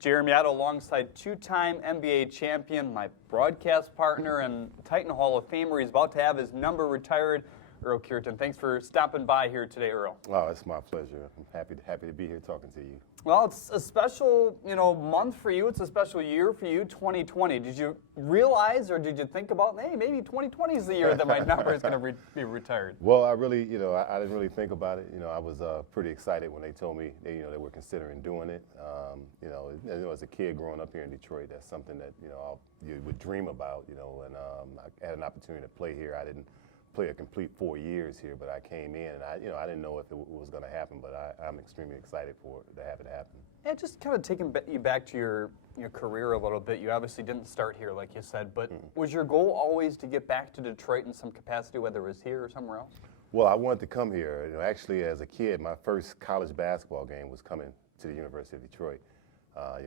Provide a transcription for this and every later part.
Jeremy Otto alongside two-time NBA champion, my broadcast partner, and Titan Hall of Famer. He's about to have his number retired. Earl Cureton, thanks for stopping by here today, Earl. Oh, it's my pleasure. I'm happy to be here talking to you. Well, it's a special, month for you. It's a special year for you, 2020. Did you realize, or did you think about, hey, maybe 2020 is the year that my number is going to be retired? Well, I really, I didn't really think about it. I was pretty excited when they told me, they were considering doing it. As a kid growing up here in Detroit, that's something that, you would dream about, and I had an opportunity to play here. I didn't play a complete 4 years here, but I came in and I didn't know if it was going to happen, but I'm extremely excited for it to have it happen. Yeah, just kind of taking you back to your career a little bit. You obviously didn't start here, like you said, but was your goal always to get back to Detroit in some capacity, whether it was here or somewhere else? Well, I wanted to come here. Actually, as a kid, my first college basketball game was coming to the University of Detroit.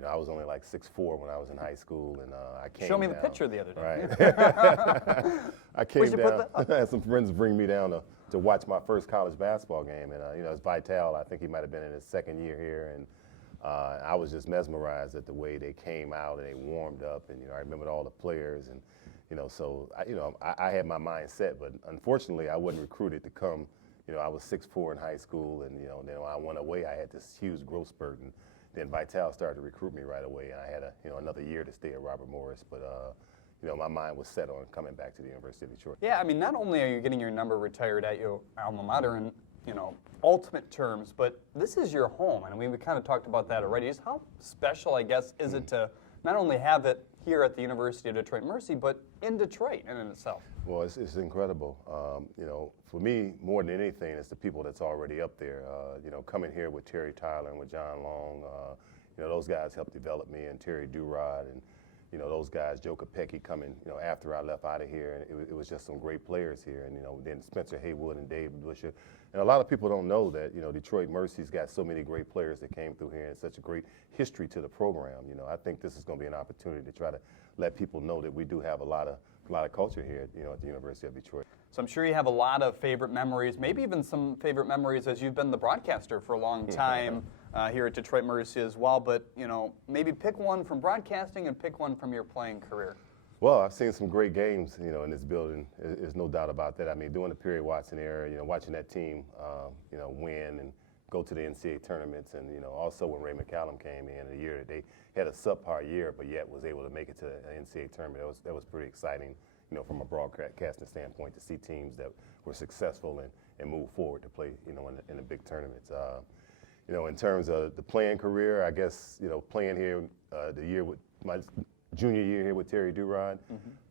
I was only like 6'4" when I was in high school, and I came Show me down. the picture the other day. Right. I came Where'd you down. put I had some friends bring me down to watch my first college basketball game, and it's Vital. I think he might have been in his second year here, and I was just mesmerized at the way they came out and they warmed up, and I remembered all the players, and so I had my mind set, but unfortunately I wasn't recruited to come. I was 6'4" in high school, and then when I went away, I had this huge growth spurt, and then Vital started to recruit me right away, and I had another year to stay at Robert Morris, but my mind was set on coming back to the University of Detroit. Yeah, I mean, not only are you getting your number retired at your alma mater in ultimate terms, but this is your home, and we kind of talked about that already. Just how special, I guess, is it to not only have it here at the University of Detroit Mercy, but in Detroit in itself? Well, it's incredible. For me, more than anything, it's the people that's already up there. Coming here with Terry Tyler and with John Long, those guys helped develop me, and Terry Durod, and those guys, Joe Kopecki coming, after I left out of here, and it was just some great players here, and then Spencer Haywood and Dave Busher. And a lot of people don't know that, Detroit Mercy's got so many great players that came through here and such a great history to the program. I think this is going to be an opportunity to try to let people know that we do have a lot of culture here, at the University of Detroit. So I'm sure you have a lot of favorite memories, maybe even some favorite memories as you've been the broadcaster for a long time here at Detroit Mercy as well. But, maybe pick one from broadcasting and pick one from your playing career. Well, I've seen some great games, in this building. There's no doubt about that. I mean, during the Perry Watson era, watching that team, win and go to the NCAA tournaments, and also when Ray McCallum came in, the year that they had a subpar year, but yet was able to make it to the NCAA tournament. That was pretty exciting, from a broadcasting standpoint, to see teams that were successful and move forward to play, in the big tournaments. In terms of the playing career, I guess, playing here the year with my junior year here with Terry Durod,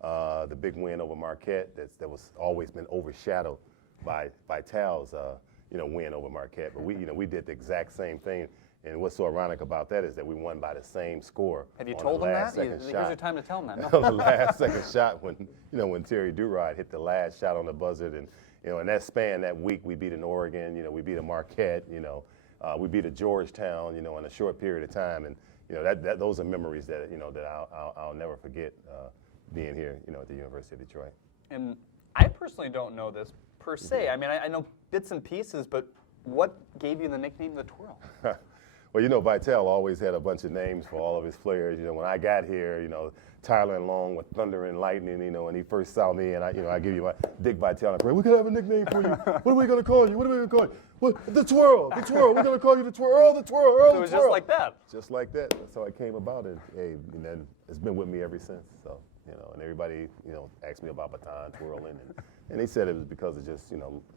the big win over Marquette that was always been overshadowed by Vital's win over Marquette. But we did the exact same thing. And what's so ironic about that is that we won by the same score. Have you told them that? Here's your time to tell them that. No. The last second shot when Terry Durod hit the last shot on the buzzer, and in that span that week we beat an Oregon, we beat a Marquette, we beat a Georgetown, in a short period of time, and those are memories that that I'll never forget being here, at the University of Detroit. And I personally don't know this per se. I mean, I know bits and pieces, but what gave you the nickname the Twirl? Well, Vital always had a bunch of names for all of his players. When I got here, Tyler and Long with Thunder and Lightning, when he first saw me, and I give you my Dick Vital. We could have a nickname for you. What are we going to call you? What are we going to call you? What, the Twirl. We're going to call you the Twirl. Earl the Twirl. Earl the Twirl. So it was just like that. Just like that. That's how it came about. And it's been with me ever since. So, and everybody, asked me about baton twirling, and they said it was because it just,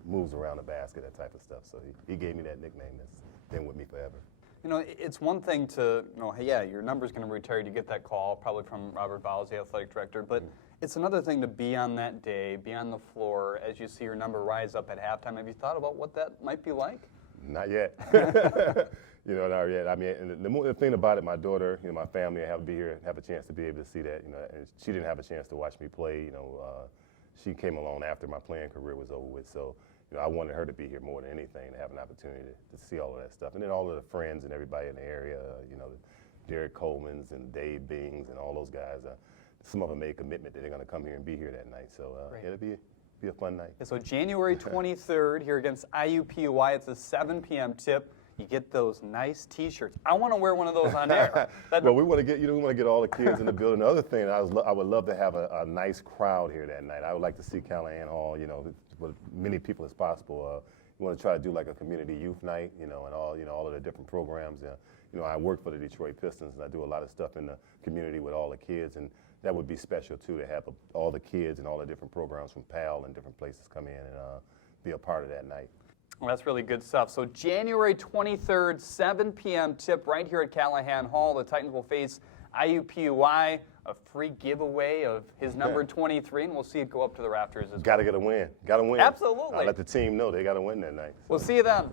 moves around the basket, that type of stuff. So he gave me that nickname that's been with me forever. It's one thing to, hey, yeah, your number's going to retire. You get that call, probably from Robert Bowles, the athletic director. But it's another thing to be on that day, be on the floor as you see your number rise up at halftime. Have you thought about what that might be like? Not yet. Not yet. I mean, and the thing about it, my daughter, my family, I have to be here, have a chance to be able to see that. And she didn't have a chance to watch me play. She came along after my playing career was over with. So. I wanted her to be here more than anything, to have an opportunity to see all of that stuff. And then all of the friends and everybody in the area, Derek Coleman's and Dave Bings and all those guys, some of them made a commitment that they're going to come here and be here that night. So it'll be a fun night. So January 23rd here against IUPUI, it's a 7 p.m. tip. you get those nice T-shirts. I want to wear one of those on air. Well, we want to get all the kids in the building. The other thing, I would love to have a nice crowd here that night. I would like to see Callahan Hall, with many people as possible. We want to try to do like a community youth night, and all of the different programs. I work for the Detroit Pistons, and I do a lot of stuff in the community with all the kids, and that would be special too, to have all the kids and all the different programs from PAL and different places come in and be a part of that night. Well, that's really good stuff. So January 23rd, 7 p.m. tip right here at Callahan Hall. The Titans will face IUPUI, a free giveaway of his number 23, and we'll see it go up to the rafters as well. Got to get a win. Got to win. Absolutely. Let the team know they got to win that night. We'll see you then.